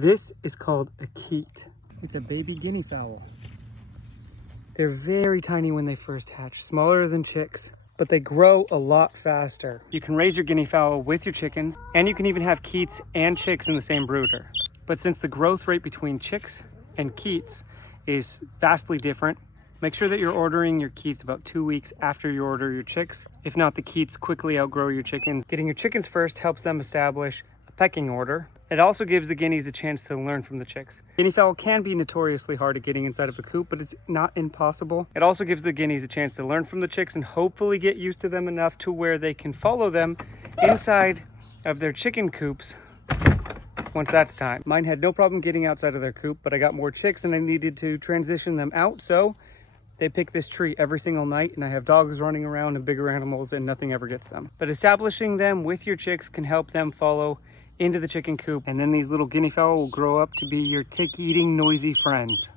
This is called a keet. It's a baby guinea fowl. They're very tiny when they first hatch, smaller than chicks, but they grow a lot faster. You can raise your guinea fowl with your chickens, and you can even have keets and chicks in the same brooder. But since the growth rate between chicks and keets is vastly different, make sure that you're ordering your keets about 2 weeks after you order your chicks. If not, the keets quickly outgrow your chickens. Getting your chickens first helps them establish a pecking order. It also gives the guineas a chance to learn from the chicks. Guinea fowl can be notoriously hard at getting inside of a coop, but it's not impossible. It also gives the guineas a chance to learn from the chicks and hopefully get used to them enough to where they can follow them inside of their chicken coops once that's time. Mine had no problem getting outside of their coop, but I got more chicks and I needed to transition them out, so they pick this tree every single night, and I have dogs running around and bigger animals and nothing ever gets them. But establishing them with your chicks can help them follow into the chicken coop, and then these little guinea fowl will grow up to be your tick-eating, noisy friends.